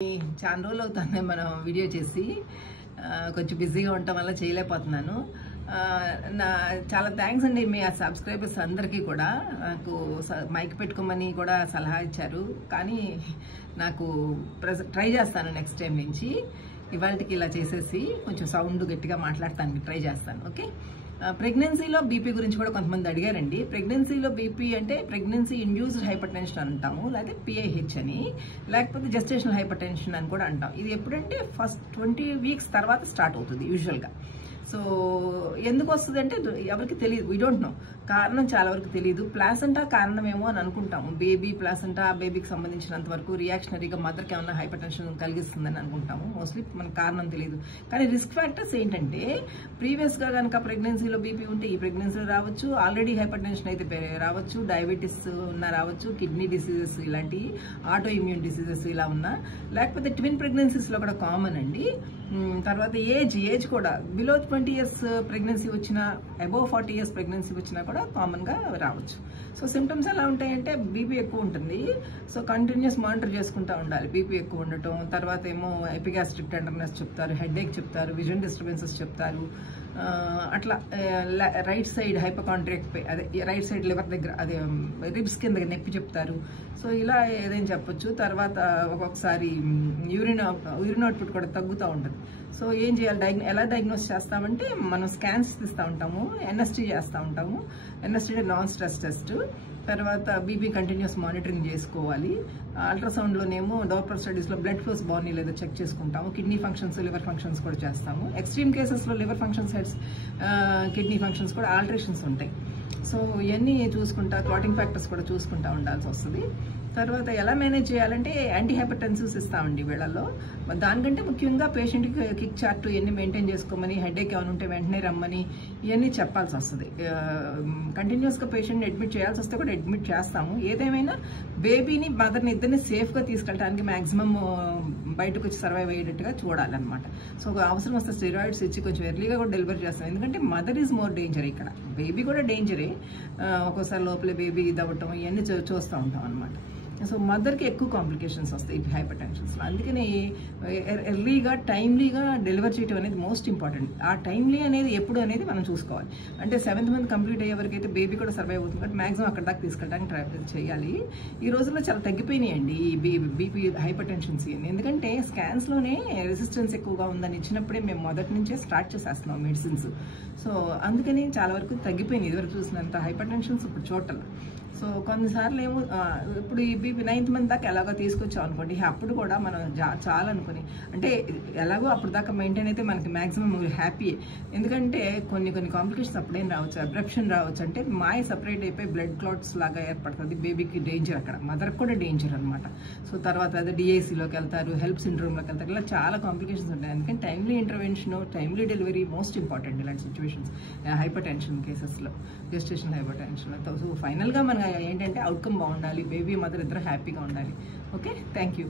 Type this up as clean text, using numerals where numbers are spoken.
చాలా రోజులు అవుతుంది మనం వీడియో చేసి కొంచెం బిజీగా ఉండటం వల్ల చేయలేకపోతున్నాను. చాలా థ్యాంక్స్ అండి మీ సబ్స్క్రైబర్స్ అందరికీ కూడా. నాకు మైక్ పెట్టుకోమని కూడా సలహా ఇచ్చారు, కానీ నాకు ట్రై చేస్తాను నెక్స్ట్ టైం నుంచి. ఇవాళకి ఇలా చేసేసి కొంచెం సౌండ్ గట్టిగా మాట్లాడటానికి ట్రై చేస్తాను. ఓకే. ప్రెగ్నెన్సీలో బీపీ గురించి కూడా కొంతమంది అడిగారండి. ప్రెగ్నెన్సీలో బీపీ అంటే ప్రెగ్నెన్సీ ఇండ్యూస్డ్ హైపర్ టెన్షన్ అంటాము, లేకపోతే పిఐహెచ్ అని, లేకపోతే జెస్టేషనల్ హైపర్ టెన్షన్ అని కూడా అంటాం. ఇది ఎప్పుడంటే ఫస్ట్ 20 వీక్స్ తర్వాత స్టార్ట్ అవుతుంది యూజువల్గా. సో ఎందుకు వస్తుంది అంటే ఎవరికి తెలియదు, వీ డోంట్ నో. కారణం చాలా వరకు తెలియదు. ప్లాసెంటా కారణమేమో అని అనుకుంటాము. బేబీ ప్లాసెంటా బేబీకి సంబంధించినంత వరకు రియాక్షనరీగా మదర్కి ఏమన్నా హైపర్ టెన్షన్ కలిగిస్తుందని అనుకుంటాము. మోస్ట్లీ మనకు కారణం తెలియదు. కానీ రిస్క్ ఫ్యాక్టర్స్ ఏంటంటే ప్రీవియస్గా కనుక ప్రెగ్నెన్సీలో బీపీ ఉంటే ఈ ప్రెగ్నెన్సీలో రావచ్చు, ఆల్రెడీ హైపర్ టెన్షన్ అయితే రావచ్చు, డయాబెటీస్ ఉన్నా రావచ్చు, కిడ్నీ డిసీజెస్ ఇలాంటి ఆటో ఇమ్యూన్ డిసీజెస్ ఇలా ఉన్నా, లేకపోతే ట్విన్ ప్రెగ్నెన్సీస్లో కూడా కామన్ అండి. తర్వాత ఏజ్ కూడా బిలో 20 ఇయర్స్ ప్రెగ్నెన్సీ వచ్చినా, అబోవ్ 40 ఇయర్స్ ప్రెగ్నెన్సీ వచ్చినా కూడా కామన్గా రావచ్చు. సో సిమ్టమ్స్ ఎలా ఉంటాయంటే బీపీ ఎక్కువ ఉంటుంది. సో కంటిన్యూస్ మానిటర్ చేసుకుంటూ ఉండాలి. బీపీ ఎక్కువ ఉండటం, తర్వాత ఏమో ఎపిగాస్ట్రిక్ టెండర్నెస్ చెప్తారు, హెడేక్ చెప్తారు, విజన్ డిస్టర్బెన్సెస్ చెప్తారు. అట్లా రైట్ సైడ్ హైపోకాండ్రియాక్, అదే రైట్ సైడ్ లివర్ దగ్గర, అదే రిబ్స్ కింద నొప్పి చెప్తారు. సో ఇలా ఏదైనా చెప్పొచ్చు. తర్వాత ఒక్కొక్కసారి యూరిన్ అవుట్పుట్ కూడా తగ్గుతూ ఉంటుంది. సో ఏం చేయాలి, ఎలా డయాగ్నోస్ చేస్తామంటే మనం స్కాన్స్ తీస్తూ ఉంటాము, ఎన్ఎస్టీ చేస్తూ ఉంటాము. NST non stress test. తర్వాత బీపీ కంటిన్యూస్ మానిటరింగ్ చేసుకోవాలి. అల్ట్రాసౌండ్లోనేమో డాప్లర్ స్టడీస్లో బ్లడ్ ఫ్లోస్ బాగున్నాయి లేదో చెక్ చేసుకుంటాము. కిడ్నీ ఫంక్షన్స్, లివర్ ఫంక్షన్స్ కూడా చేస్తాము. ఎక్స్ట్రీమ్ కేసెస్లో లివర్ ఫంక్షన్స్, కిడ్నీ ఫంక్షన్స్ కూడా ఆల్టరేషన్స్ ఉంటాయి. సో ఇవన్నీ చూసుకుంటా, క్లాటింగ్ ఫ్యాక్టర్స్ కూడా చూసుకుంటా ఉండాల్సి వస్తుంది. తర్వాత ఎలా మేనేజ్ చేయాలంటే యాంటీ హైపర్టెన్సివ్స్ ఇస్తామండి వీళ్ళల్లో. దానికంటే ముఖ్యంగా పేషెంట్కి కిక్ చార్ట్ ఇవన్నీ మెయింటైన్ చేసుకోమని, హెడేక్ ఏమైనా ఉంటే వెంటనే రమ్మని ఇవన్నీ చెప్పాల్సి వస్తుంది. కంటిన్యూస్గా పేషెంట్ని అడ్మిట్ చేయాల్సి వస్తే కూడా అడ్మిట్ చేస్తాము. ఏదేమైనా బేబీని, మదర్ని ఇద్దరిని సేఫ్గా తీసుకెళ్ళడానికి మ్యాక్సిమం బయటకు వచ్చి సర్వైవ్ అయ్యేటట్టుగా చూడాలన్నమాట. సో అవసరం వస్తే స్టెరాయిడ్స్ ఇచ్చి కొంచెం ఎర్లీగా కూడా డెలివరీ చేస్తాం. ఎందుకంటే మదర్ ఈజ్ మోర్ డేంజర్ ఇక్కడ. బేబీ కూడా డేంజరే. ఒక్కోసారి లోపలే బేబీ ఇదవ్వటం ఇవన్నీ చూస్తూ ఉంటాం అనమాట. సో మదర్కి ఎక్కువ కాంప్లికేషన్స్ వస్తాయి హైపర్ టెన్షన్స్లో. అందుకని ఎర్లీగా, టైమ్లీగా డెలివర్ చేయడం అనేది మోస్ట్ ఇంపార్టెంట్. ఆ టైమ్లీ అనేది ఎప్పుడు అనేది మనం చూసుకోవాలి. అంటే 7th మంత్ కంప్లీట్ అయ్యే వరకు అయితే బేబీ కూడా సర్వైవ్ అవుతుంది కాబట్టి మ్యాక్సిమం అక్కడ దాకా తీసుకెళ్ళడానికి ట్రై చేయాలి. ఈ రోజుల్లో చాలా తగ్గిపోయినాయండి ఈ బీపీ హైపర్ టెన్షన్స్. ఎందుకంటే స్కాన్స్లోనే రెసిస్టెన్స్ ఎక్కువగా ఉందని ఇచ్చినప్పుడే మేము మొదటి నుంచే స్టార్ట్ చేసేస్తున్నాం మెడిసిన్స్. సో అందుకని చాలా వరకు తగ్గిపోయినాయి. ఇదివరకు చూసినంత హైపర్ టెన్షన్స్ ఇప్పుడు చూడాలి. సో కొన్నిసార్లు ఏమో ఇప్పుడు ఈ బీపీ 9th మంత్ దాకా ఎలాగో తీసుకొచ్చాం అనుకోండి, అప్పుడు కూడా మనం చాలా అనుకుని, అంటే ఎలాగో అప్పుడు దాకా మెయింటైన్ అయితే మనకి మ్యాక్సిమం హ్యాపీ. ఎందుకంటే కొన్ని కాంప్లికేషన్స్ అప్పుడేం రావచ్చు, అబ్రప్షన్ రావచ్చు. అంటే మాయ సపరేట్ అయిపోయి బ్లడ్ క్లాట్స్ లాగా ఏర్పడుతుంది. బేబీకి డేంజర్, అక్కడ మదర్కి కూడా డేంజర్ అనమాట. సో తర్వాత అదే డిఐసీలోకి వెళ్తారు, హెల్ప్ సిండ్రోమ్లోకి వెళ్తారు. ఇలా చాలా కాంప్లికేషన్స్ ఉంటాయి. అందుకని timely intervention, timely delivery most important ఇలాంటి సిచ్యువేషన్స్, హైపర్ టెన్షన్ కేసెస్లో, జెస్టేషన్ హైపర్ టెన్షన్లో. సో ఫైనల్గా మన ఏంటంటే అవుట్కమ్ బాగుండాలి, బేబీ మదర్ ఇద్దరు హ్యాపీగా ఉండాలి. Okay, thank you.